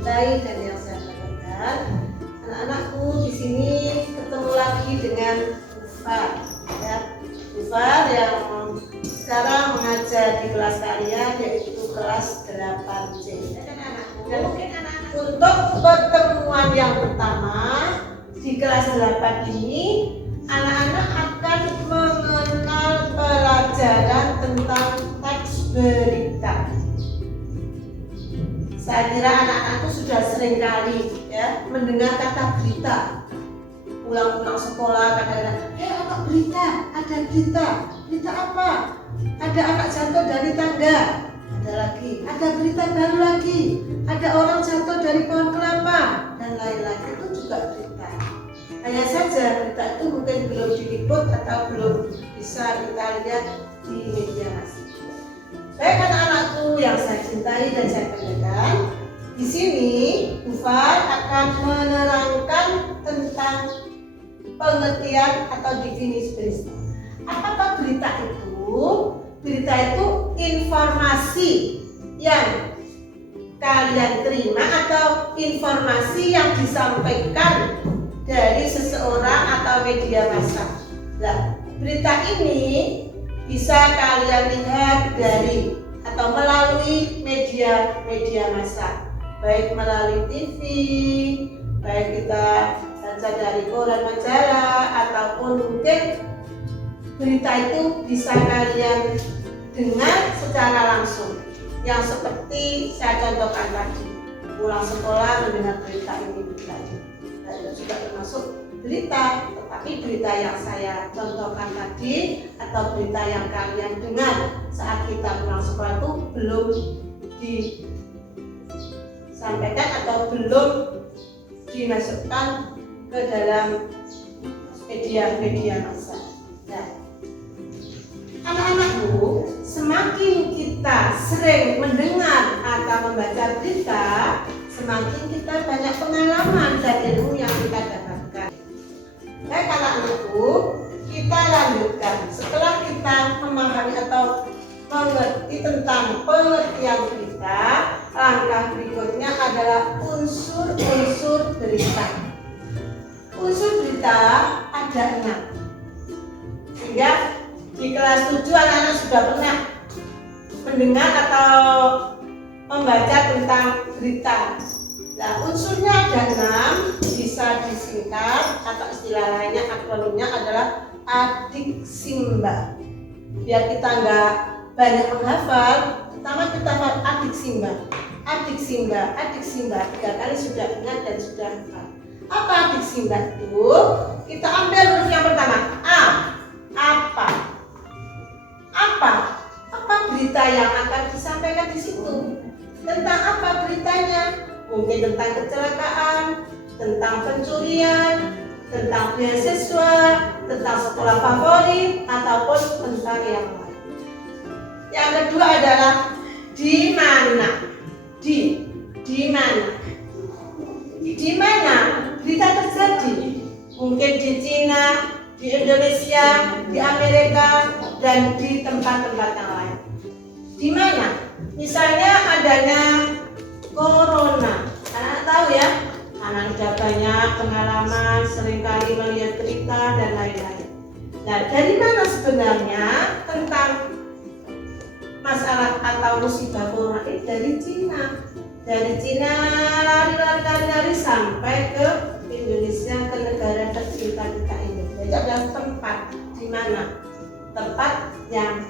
cintai dan yang saya banggakan, anak-anakku di sini ketemu lagi dengan Ufar, ya. Ufar yang sekarang mengajar di kelas kalian, yaitu kelas 8C. Dan untuk pertemuan yang pertama di kelas 8 ini, anak-anak akan mengenal pelajaran tentang teks berita. Saya kira anak-anakku sudah sering kali ya mendengar kata berita. Pulang-pulang sekolah kadang-kadang, apa berita? Ada berita. Berita apa? Ada anak jatuh dari tangga. Ada lagi. Ada berita baru lagi. Ada orang jatuh dari pohon kelapa dan lain-lain. Itu juga berita. Hanya saja berita itu mungkin belum diliput atau belum bisa kita lihat di media massa. Baik anak-anakku yang saya cintai dan saya banggakan, di sini Ufar akan menerangkan tentang pengertian atau definisi berita. Apa berita itu? Berita itu informasi yang kalian terima atau informasi yang disampaikan dari seseorang atau media massa. Nah, berita ini bisa kalian lihat dari atau melalui media massa, baik melalui TV, baik kita baca dari koran majalah, ataupun mungkin berita itu bisa kalian dengar secara langsung, yang seperti saya contohkan tadi, pulang sekolah mendengar berita ini. Dan itu juga termasuk berita, tetapi berita yang saya contohkan tadi atau berita yang kalian dengar saat kita pulang sekolah itu belum disampaikan atau belum dimasukkan ke dalam media massa. Nah, anak-anakku, semakin kita sering mendengar atau membaca berita, semakin kita banyak pengalaman dan ilmu yang kita dapatkan. Baik anak-anakku, kita lanjutkan. Setelah kita memahami atau mengerti tentang pengertian berita, langkah berikutnya adalah unsur-unsur berita. Unsur berita ada 6. Sehingga di kelas 7 anak-anak sudah pernah mendengar atau membaca tentang berita. Nah, unsurnya ada 6, bisa disingkat atau istilah lainnya akronimnya adalah adiksimba. Biar kita nggak banyak menghafal, pertama kita adiksimba. Adiksimba 3 kali sudah ingat dan sudah hafal. Apa adiksimba itu? Kita ambil huruf yang pertama, A. Apa berita yang akan disampaikan di situ? Tentang apa beritanya? Mungkin tentang kecelakaan, tentang pencurian, tentang beasiswa, tentang sekolah favorit, ataupun tentang yang lain. Yang kedua adalah di mana. Di mana berita terjadi? Mungkin di Cina, di Indonesia, di Amerika, dan di tempat-tempat yang lain. Di mana? Misalnya adanya corona. Anak tahu ya, anak sudah banyak pengalaman, seringkali melihat berita dan lain-lain. Nah, dari mana sebenarnya tentang masalah atau musibah corona ini? Dari Cina. Dari Cina lari sampai ke Indonesia, ke negara tercinta kita ini. Jadi adalah tempat di mana tempat yang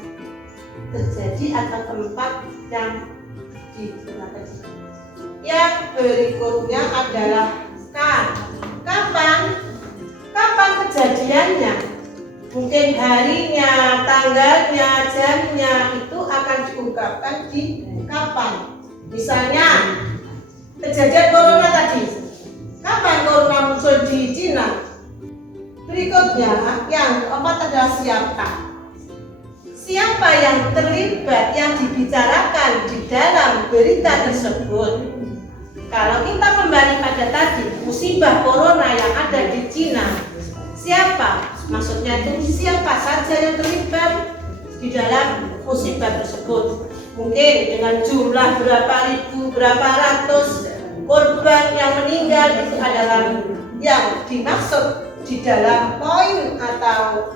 terjadi atau tempat yang digunakan. Yang berikutnya adalah kapan kejadiannya, mungkin harinya, tanggalnya, jamnya itu akan diungkapkan di kapan. Misalnya kejadian corona tadi, kapan corona muncul di Cina? Berikutnya yang keempat adalah siapa yang terlibat, yang dibicarakan di dalam berita tersebut. Kalau kita kembali pada tadi, musibah corona yang ada di Cina, siapa? Maksudnya itu siapa saja yang terlibat di dalam musibah tersebut. Mungkin dengan jumlah berapa ribu, berapa ratus korban yang meninggal itu adalah yang dimaksud di dalam poin atau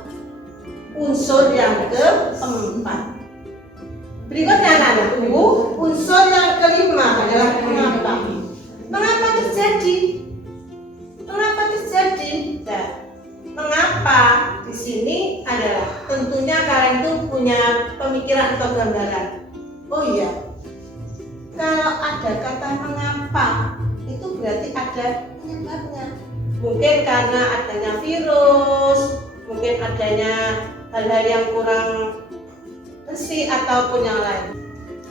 unsur yang keempat. Berikutnya anak-anakku, unsur yang kelima adalah mengapa. Mengapa terjadi? Mengapa terjadi? Nah, mengapa di sini adalah tentunya kalian itu punya pemikiran atau gambaran. Oh iya, kalau ada kata mengapa itu berarti ada penyebabnya. Mungkin karena adanya virus, mungkin adanya hal-hal yang kurang bersih ataupun yang lain.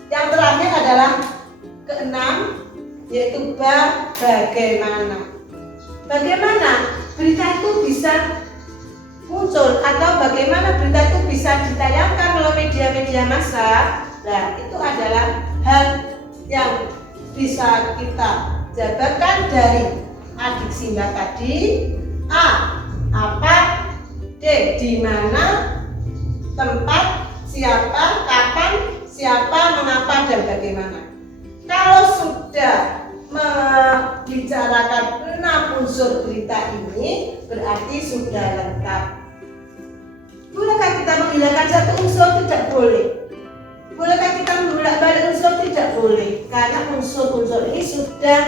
Yang terakhir adalah keenam, yaitu bagaimana. Bagaimana berita itu bisa muncul atau bagaimana berita itu bisa ditayangkan melalui media-media massa. Nah, itu adalah hal yang bisa kita jabarkan dari adik Simba tadi. A. Apa? D. Di mana? Tempat? Siapa? Kapan? Siapa? Mengapa? Dan bagaimana? Kalau sudah membicarakan 6 unsur berita ini, berarti sudah lengkap. Bolehkah kita menghilangkan satu unsur? Tidak boleh. Bolehkah kita membolak-balik unsur? Tidak boleh. Karena unsur-unsur ini sudah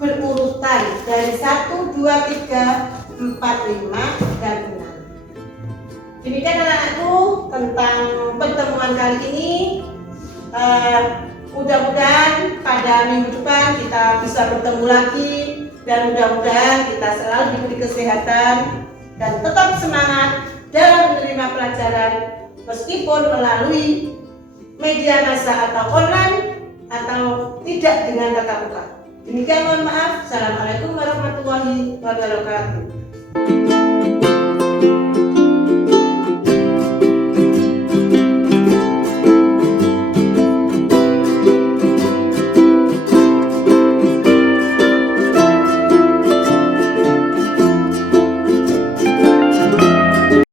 berurutan dari 1, 2, 3, 4, 5, dan 6. Demikian anak-anakku tentang pertemuan kali ini. Mudah-mudahan pada minggu depan kita bisa bertemu lagi, dan mudah-mudahan kita selalu diberi kesehatan dan tetap semangat dalam menerima pelajaran meskipun melalui media massa atau online atau tidak dengan tatap muka. Demikian, mohon maaf. Assalamualaikum warahmatullahi wabarakatuh.